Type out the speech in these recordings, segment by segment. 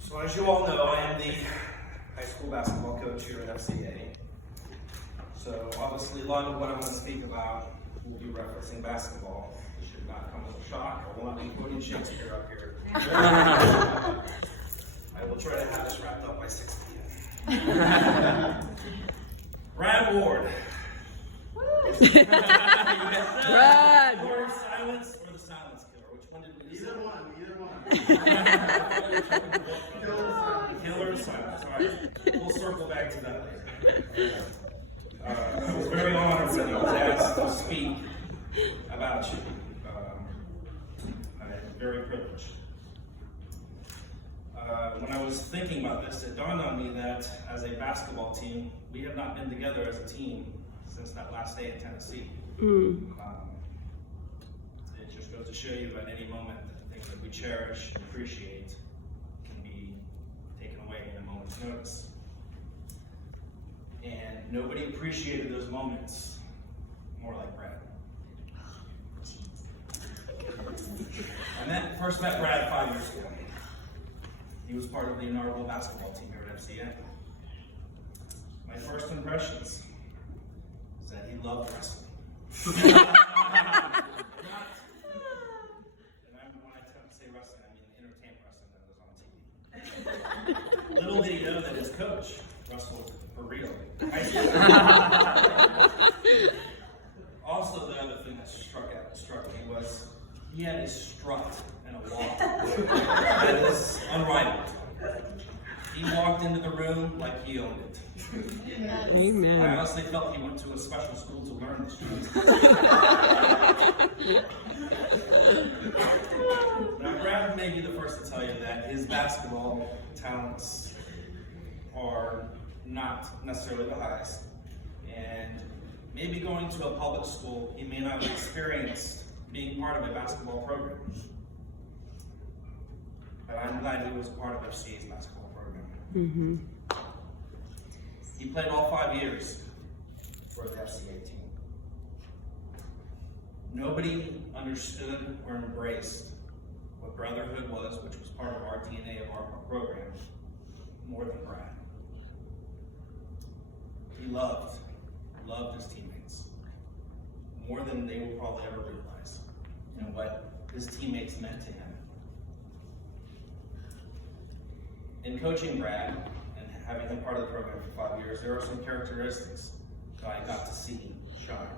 So as you all know, I am the high school basketball coach here at FCA. So obviously a lot of what I'm going to speak about will be referencing basketball. It should not come as a shock. I will not be quoting Shakespeare up here. I will try to have this wrapped up by 6 p.m. Brad Ward. Brad! Killer of silence or the silence killer? Which one did we do? Killer of silence. All right. We'll circle back to that later. I was very honored when I was asked to speak about you. I'm very privileged. When I was thinking about this, it dawned on me that as a basketball team, we have not been together as a team since that last day in Tennessee. It just goes to show you at any moment that the things that we cherish and appreciate can be taken away in a moment's notice. And nobody appreciated those moments more like Brad. I first met Brad 5 years ago. He was part of the inaugural basketball team here at FCA. My first impressions is that he loved wrestling. When I say wrestling, I mean entertainment wrestling that was on TV. Little did he know that his coach wrestled for real. Also, the other thing that struck me was he had a strut and a walk that is unrivaled. He walked into the room like he owned it. Amen. I honestly felt he went to a special school to learn this. Now, Brad may be the first to tell you that his basketball talents are not necessarily the highest. And maybe going to a public school, he may not have experienced being part of a basketball program. But I'm glad he was part of FCA's basketball program. He played all 5 years for the FCA team. Nobody understood or embraced what brotherhood was, which was part of our DNA of our program, more than Brad. He loved his teammates more than they will probably ever realize, and what his teammates meant to him. In coaching Brad and having him part of the program for 5 years, there are some characteristics that I got to see shine.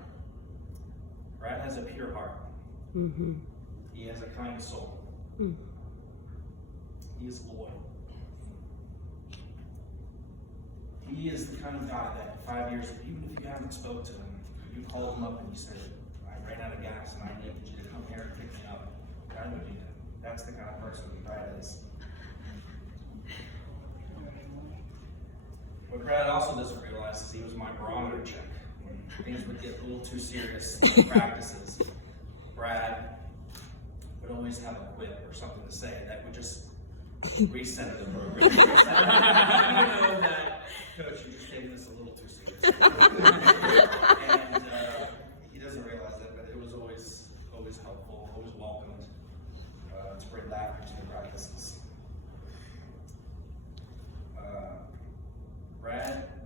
Brad has a pure heart. He has a kind soul. He is loyal. He is the kind of guy that 5 years, even if you haven't spoke to him, you called him up and you said, I ran out of gas and I needed you to come here and pick me up, Brad would be there. That's the kind of person Brad is. What Brad also doesn't realize is he was my barometer check. When things would get a little too serious in practices, Brad would always have a quip or something to say that would just reset the program. I know that, Coach, you're just taking this a little too seriously. And he doesn't realize that, but it was always helpful, always welcomed to bring laughter to the practices.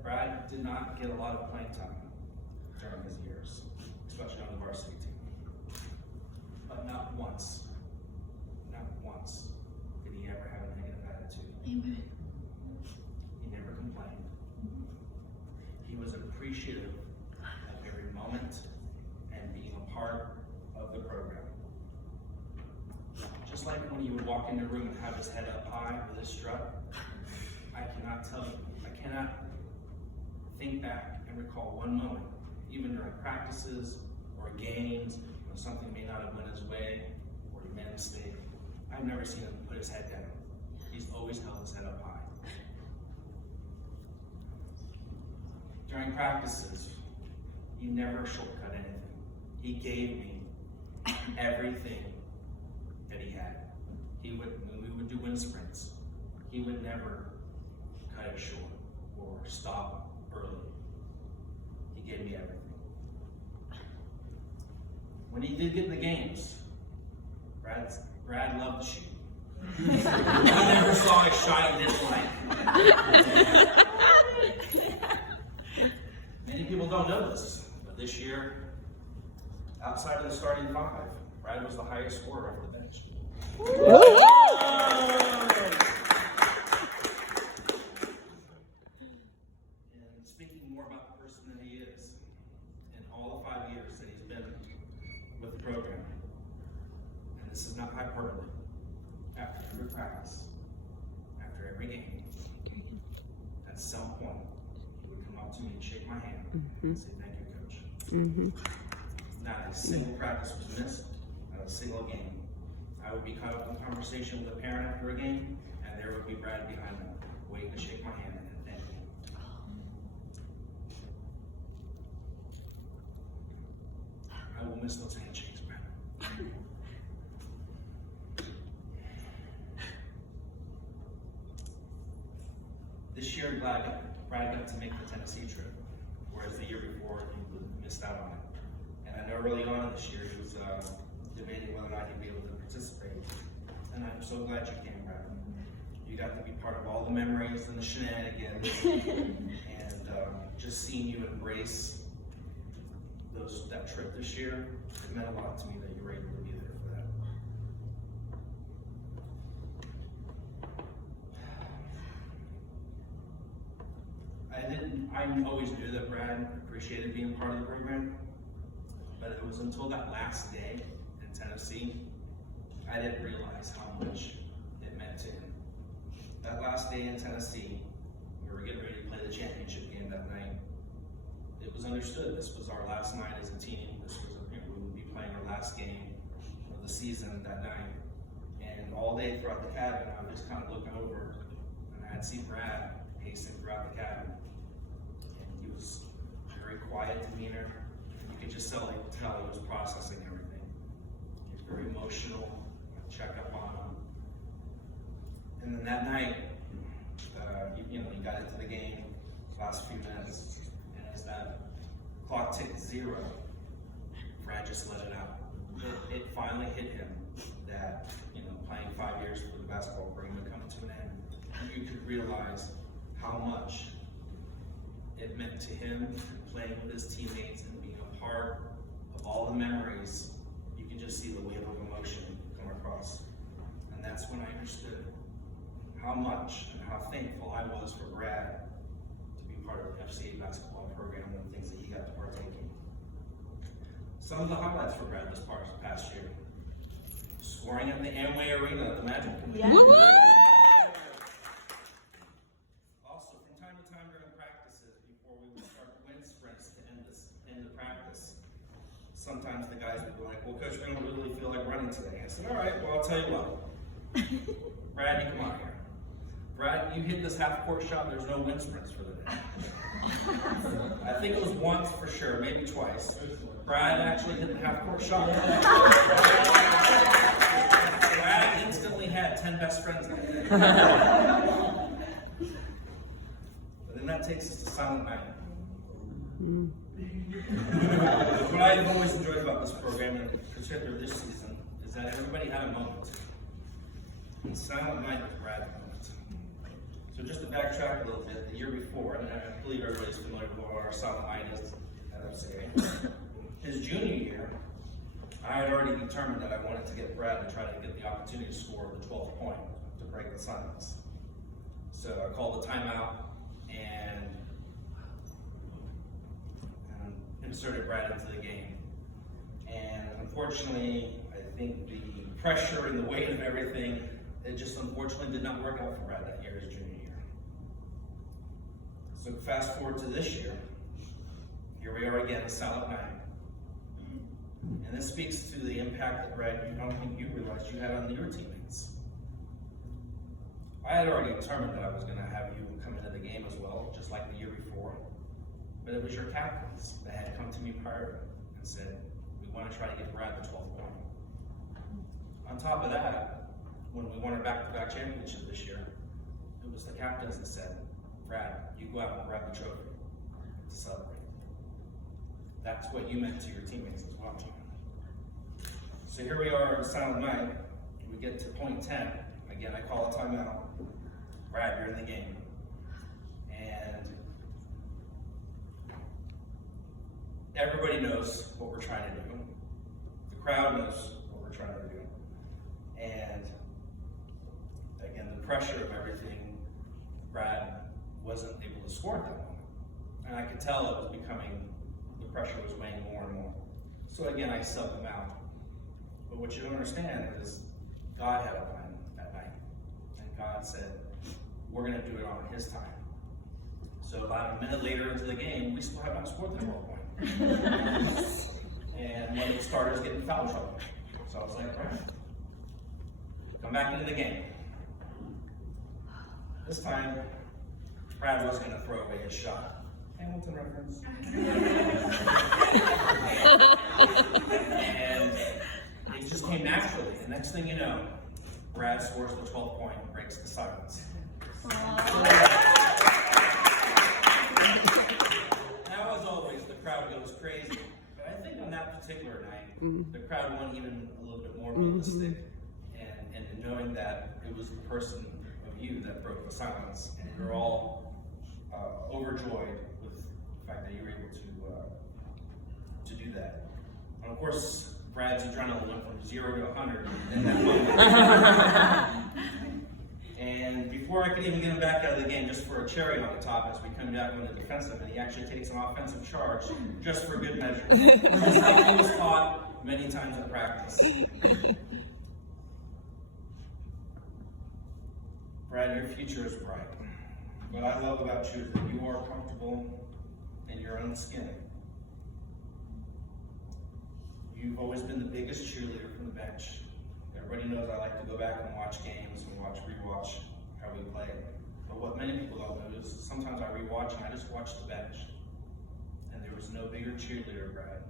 Brad did not get a lot of playing time during his years, especially on the varsity team. But not once did he ever have a negative attitude. Amen. He never complained. He was appreciative of every moment and being a part of the program. Just like when he would walk into a room and have his head up high with his strut, I cannot think back and recall one moment, even during practices or games, when something may not have went his way or he made a mistake. I've never seen him put his head down. He's always held his head up high. During practices, he never shortcut anything. He gave me everything that he had. When we would do wind sprints, he would never cut it short or stop early. He gave me everything. When he did get in the games, Brad loved to shoot. I never saw a shot he didn't like. Many people don't know this, but this year, outside of the starting five, Brad was the highest scorer off the bench. And speaking more about the person that he is, in all the 5 years that he's been with the program, and this is not hyperbole, after every practice, after every game, at some point, he would come up to me and shake my hand and say, "Thank you, Coach." Not a single practice was missed, not a single game. I would be caught up in conversation with a parent after a game, and there would be Brad behind them, waiting to shake my hand and thank me. I will miss those handshakes, Brad. This year, Brad got to make the Tennessee trip, whereas the year before, he missed out on it. And I know early on this year, he was debating whether or not he'd be able to participate. And I'm so glad you came, Brad. You got to be part of all the memories and the shenanigans. And just seeing you embrace that trip this year, it meant a lot to me that you were able to be there for that. I always knew that Brad appreciated being part of the program, but it was until that last day in Tennessee, I didn't realize how much it meant to him. That last day in Tennessee, we were getting ready to play the championship game that night. It was understood this was our last night as a team. We would be playing our last game of the season that night. And all day throughout the cabin, I was just kind of looking over, and I'd see Brad pacing throughout the cabin. And he was very quiet demeanor. You could just tell he was processing everything. He was very emotional. I'd check up on him. And then that night, he got into the game, last few minutes, and as that clock ticked 0, Brad just let it out. It finally hit him that, playing 5 years for the basketball program would come to an end. You could realize how much it meant to him, playing with his teammates and being a part of all the memories. You could just see the wave of emotion come across. And that's when I understood how much and how thankful I was for Brad to be part of the FCA basketball program and the things that he got to partake in. Some of the highlights for Brad this past year: scoring at the Amway Arena at the Magic. Yeah. Also, from time to time during practices, before we would start wind sprints to end the practice, sometimes the guys would be like, "Well, Coach, we don't really feel like running today." I said, "All right, well, I'll tell you what. Brad, you come on here. Brad, you hit this half-court shot, there's no wind sprints for the day." I think it was once for sure, maybe twice. Brad actually hit the half-court shot. Brad instantly had 10 best friends that day. But then that takes us to Silent Night. What I've always enjoyed about this program, and particularly this season, is that everybody had a moment. And Silent Night was Brad's moment. So just to backtrack a little bit, the year before, and I believe everybody's familiar with what our Silent Night is at FCA. His junior year, I had already determined that I wanted to get Brad to try to get the opportunity to score the 12th point to break the silence. So I called a timeout and inserted Brad into the game. And unfortunately, I think the pressure and the weight of everything, it just unfortunately did not work out for Brad that year, his junior year. So fast forward to this year. Here we are again, the Silent Night. And this speaks to the impact that, Brad, I don't think you realized you had on your teammates. I had already determined that I was going to have you come into the game as well, just like the year before. But it was your captains that had come to me prior and said, "We want to try to get Brad the 12th point." On top of that, when we won our back-to-back championship this year, it was the captains that said, "Brad, you go out and grab the trophy to celebrate." That's what you meant to your teammates as well, Jim. So here we are on Silent Night. We get to point 10. Again, I call a timeout. Brad, you're in the game. And everybody knows what we're trying to do. The crowd knows what we're trying to do. And again, the pressure of everything, Brad wasn't able to score at that moment. And I could tell it was becoming, the pressure was weighing more and more. So again, I subbed him out. But what you don't understand is God had a plan that night. And God said, we're going to do it on his time. So about a minute later into the game, we still have not scored the 12 point. And one of the starters getting foul trouble. So I was like, Brad, come back into the game. This time, Brad was going to throw away his shot. Hamilton reference. And it just came naturally. The next thing you know, Brad scores the 12th point and breaks the silence. That was always, the crowd goes crazy. But I think on that particular night, the crowd went even a little bit more realistic. And knowing that it was the person of you that broke the silence, and we were all overjoyed with the fact that you were able to do that. And of course, Brad's adrenaline went from 0 to 100 in that moment. And before I could even get him back out of the game, just for a cherry on the top, as we come back on the defensive, and he actually takes an offensive charge just for good measure. This is how he was taught many times in practice. Brad, your future is bright. What I love about you is that you are comfortable in your own skin. You've always been the biggest cheerleader from the bench. Everybody knows I like to go back and watch games and rewatch how we play. But what many people don't know is sometimes I rewatch and I just watch the bench. And there was no bigger cheerleader, Brad.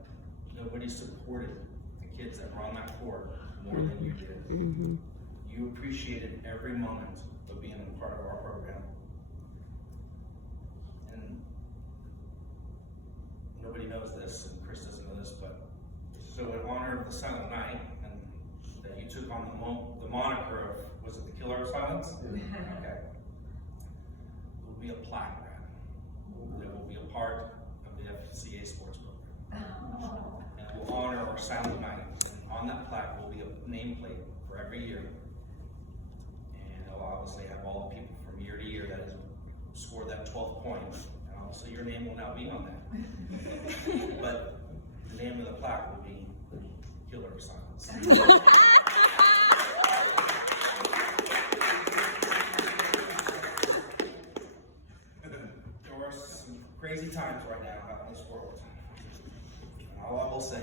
Nobody supported the kids that were on that court more than you did. Mm-hmm. You appreciated every moment of being a part of our program. And nobody knows this, and Chris doesn't know this, but so in honor of the Silent Night, and that you took on the moniker of, was it the Killer of Silence? Okay. There will be a plaque, Brad, that will be a part of the FCA sports program. And it will honor our Silent Night, and on that plaque will be a nameplate for every year. And it'll obviously have all the people from year to year that has scored that 12th point. And obviously your name will now be on that. But the name of the plaque will be Killer of Silence. There are some crazy times right now out in this world. And all I will say